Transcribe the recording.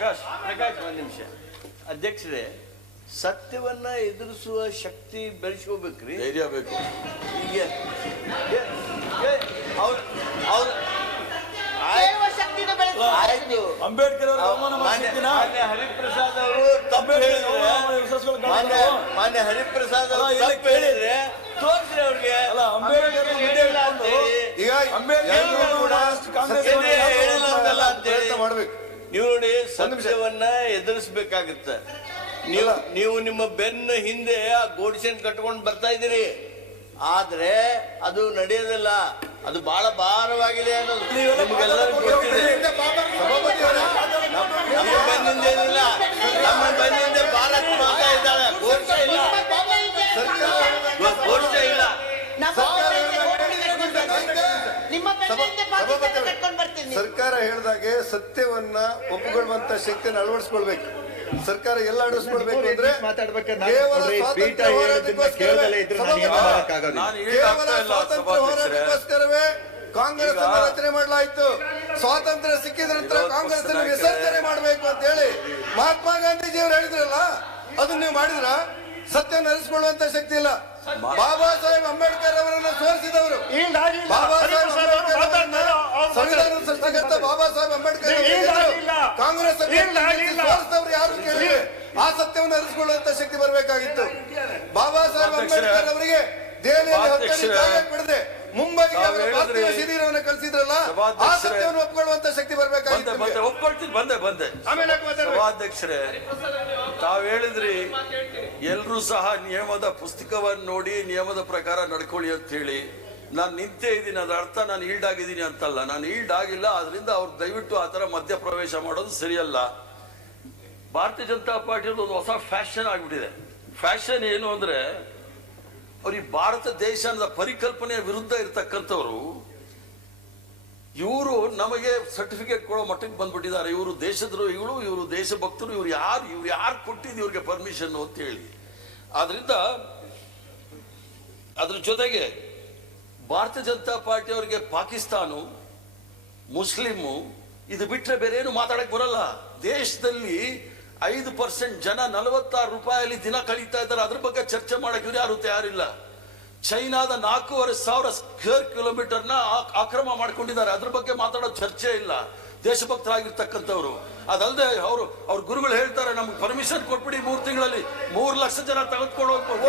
ಪ್ರಕಾಶ್ ಪ್ರಕಾಶ್ ಒಂದು ನಿಮಿಷ. ಅಧ್ಯಕ್ಷರೇ ಸತ್ಯವನ್ನ ಎದುರಿಸುವ ಶಕ್ತಿ ಬೆಳೆಸ್ಕೋಬೇಕ್ರಿ. ಧೈರ್ಯ ಬೇಕು. ಏ, ಅವ್ರು ಅವ್ರು. ಆಯ್ತು. ಅಂಬೇಡ್ಕರ್ ಮಾನ್ಯ ಹರಿಪ್ರಸಾದ್ ಅವರು ತಪ್ಪು ಹೇಳಿದ್ರೆ ಮಾನ್ಯ ಮಾನ್ಯ ಹರಿಪ್ರಸಾದ್ ಅವರು ತಪ್ಪು ಹೇಳಿದ್ರೆ ತೋರ್ಸ್ರಿ ಅವ್ರಿಗೆ. ಅಲ್ಲ, ಅಂಬೇಡ್ಕರ್ ಈಗ ಅಂಬೇಡ್ಕರ್ ಕೂಡ ಹೇಳಿಲ್ಲ ಅಂತಲ್ಲ ಅಂತೇಳಿ. ಮಾಡ್ಬೇಕು. ನೀವು ನೋಡಿ ಸಂಶಯವನ್ನ ಎದುರಿಸ್ಬೇಕಾಗತ್ತ. ನೀವು ನೀವು ನಿಮ್ಮ ಬೆನ್ನ ಹಿಂದೆ ಆ ಗೋಡ್ಸೆನ್ ಕಟ್ಕೊಂಡು ಬರ್ತಾ ಇದ್ದೀರಿ. ಆದ್ರೆ ಅದು ನಡೆಯೋದಿಲ್ಲ. ಅದು ಬಹಳ ಭಾರವಾಗಿದೆ ಅನ್ನೋದು ನಿಮ್ಗೆಲ್ಲರಿಗೂ ಗೊತ್ತಿದೆ. ನಮ್ಮ ಬೆನ್ನಿಂದ ಏನಿಲ್ಲ. ನಮ್ಮ ಸರ್ಕಾರ ಹೇಳಿದಾಗೆ ಸತ್ಯವನ್ನ ಒಪ್ಪಿಕೊಳ್ಳುವಂತ ಶಕ್ತಿಯನ್ನು ಅಳವಡಿಸ್ಕೊಳ್ಬೇಕು. ಸರ್ಕಾರ ಎಲ್ಲ ಅಳವಡಿಸ್ಕೊಳ್ಬೇಕು ಅಂದ್ರೆ ಹೋರಾಟಕ್ಕೋಸ್ಕರವೇ ಕಾಂಗ್ರೆಸ್ ಅನ್ನು ರಚನೆ ಮಾಡಲಾಯಿತು. ಸ್ವಾತಂತ್ರ್ಯ ಸಿಕ್ಕಿದ ನಂತರ ಕಾಂಗ್ರೆಸ್ ಅನ್ನು ವಿಸರ್ಜನೆ ಮಾಡಬೇಕು ಅಂತ ಹೇಳಿ ಮಹಾತ್ಮ ಗಾಂಧೀಜಿ ಅವರು ಹೇಳಿದ್ರಲ್ಲ ಅದನ್ನ ನೀವು ಮಾಡಿದ್ರ? ಸತ್ಯ ನರೆಸಿಕೊಳ್ಳುವಂತ ಶಕ್ತಿ ಇಲ್ಲ. ಬಾಬಾ ಸಾಹೇಬ್ ಅಂಬೇಡ್ಕರ್ ಅವರನ್ನ ಸೋರಿಸಿದವರು. ಬಾಬಾ ಸಂವಿಧಾನದ ಬಾಬಾ ಸಾಹೇಬ್ ಅಂಬೇಡ್ಕರ್ ಅವರು ಕಾಂಗ್ರೆಸ್ ಸೋಲಿಸಿದವರು ಯಾರು ಕೇಳಿ ಆ ಸತ್ಯವನ್ನು ಅರಿಸಿಕೊಳ್ಳುವಂತ ಶಕ್ತಿ ಬರಬೇಕಾಗಿತ್ತು. ಬಾಬಾ ಸಾಹೇಬ್ ಅಂಬೇಡ್ಕರ್ ಅವರಿಗೆ ದೆಹಲಿಯಲ್ಲಿ ಜಾಗ ಕೊಡದೆ ಮುಂಬೈಗೆ ಅವರ ಪಾರ್ಥಿವ ಶಿಬಿರವನ್ನು ಕಳಿಸಿದ್ರಲ್ಲ ಆ ಸತ್ಯವನ್ನು ಒಪ್ಕೊಳ್ಳುವಂತ ಶಕ್ತಿ ಬರಬೇಕಾಗಿತ್ತು ಬಂದೆ ಒಪ್ಕೊಳ್ತೀನಿ ಬಂದೆ ಬಂದೆ. ಆಮೇಲೆ? ಸಭಾಧ್ಯಕ್ಷರೇ ತಾವ್ ಹೇಳಿದ್ರಿ ಎಲ್ರೂ ಸಹ ನಿಯಮದ ಪುಸ್ತಕವನ್ನು ನೋಡಿ ನಿಯಮದ ಪ್ರಕಾರ ನಡ್ಕೊಳ್ಳಿ ಅಂತ ಹೇಳಿ ನಾನು ನಿಂತೇ ಇದ್ದೀನಿ, ಅದರ ಅರ್ಥ ನಾನು ಈಲ್ಡ್ ಆಗಿದ್ದೀನಿ ಅಂತಲ್ಲ. ನಾನು ಈಲ್ಡ್ ಆಗಿಲ್ಲ ಅದರಿಂದ ಅವ್ರು ದಯವಿಟ್ಟು ಆ ಥರ ಮಧ್ಯ ಪ್ರವೇಶ ಮಾಡೋದು ಸರಿಯಲ್ಲ. ಭಾರತೀಯ ಜನತಾ ಪಾರ್ಟಿಯಲ್ಲಿ ಒಂದು ಹೊಸ ಫ್ಯಾಷನ್ ಆಗಿಬಿಟ್ಟಿದೆ. ಫ್ಯಾಷನ್ ಏನು ಅಂದರೆ ಅವ್ರಿಗೆ ಭಾರತ ದೇಶ ಅನ್ನೋದ ಪರಿಕಲ್ಪನೆಯ ವಿರುದ್ಧ ಇರತಕ್ಕಂಥವ್ರು, ಇವರು ನಮಗೆ ಸರ್ಟಿಫಿಕೇಟ್ ಕೊಡೋ ಮಟ್ಟಕ್ಕೆ ಬಂದ್ಬಿಟ್ಟಿದ್ದಾರೆ. ಇವರು ದೇಶದ್ರೋಹಿಗಳು, ಇವರು ದೇಶಭಕ್ತರು, ಇವ್ರು ಯಾರು ಇವ್ರು ಯಾರು ಕೊಟ್ಟಿದ್ದು ಇವ್ರಿಗೆ ಪರ್ಮಿಷನ್ ಅಂತ ಹೇಳಿ. ಆದ್ರಿಂದ ಅದ್ರ ಜೊತೆಗೆ ಭಾರತೀಯ ಜನತಾ ಪಾರ್ಟಿ ಅವರಿಗೆ ಪಾಕಿಸ್ತಾನು, ಮುಸ್ಲಿಮು, ಇದು ಬಿಟ್ಟರೆ ಬೇರೆ ಏನು ಮಾತಾಡಕ್ಕೆ ಬರಲ್ಲ. ದೇಶದಲ್ಲಿ ಐದು ಪರ್ಸೆಂಟ್ ಜನ ನಲವತ್ತಾರು ರೂಪಾಯಲ್ಲಿ ದಿನ ಕಳೀತಾ ಇದ್ದಾರೆ. ಅದ್ರ ಬಗ್ಗೆ ಚರ್ಚೆ ಮಾಡಕ್ಕೆ ಇವ್ರು ಯಾರು ತಯಾರಿಲ್ಲ. ಚೈನಾದ ನಾಲ್ಕೂವರೆ ಸಾವಿರ ಸ್ಕ್ವೇರ್ ಕಿಲೋಮೀಟರ್ನ ಆಕ್ರಮ ಮಾಡ್ಕೊಂಡಿದ್ದಾರೆ. ಅದ್ರ ಬಗ್ಗೆ ಮಾತಾಡೋ ಚರ್ಚೆ ಇಲ್ಲ. ದೇಶಭಕ್ತರಾಗಿರ್ತಕ್ಕಂಥವ್ರು. ಅದಲ್ಲದೆ ಅವರು, ಅವ್ರ ಗುರುಗಳು ಹೇಳ್ತಾರೆ, ನಮ್ಗೆ ಪರ್ಮಿಷನ್ ಕೊಟ್ಬಿಡಿ ಮೂರು ತಿಂಗಳಲ್ಲಿ. ಮೂರು ಲಕ್ಷ ಜನ ತೆಗೆದುಕೊಂಡು ಹೋಗ್ಬೋದು.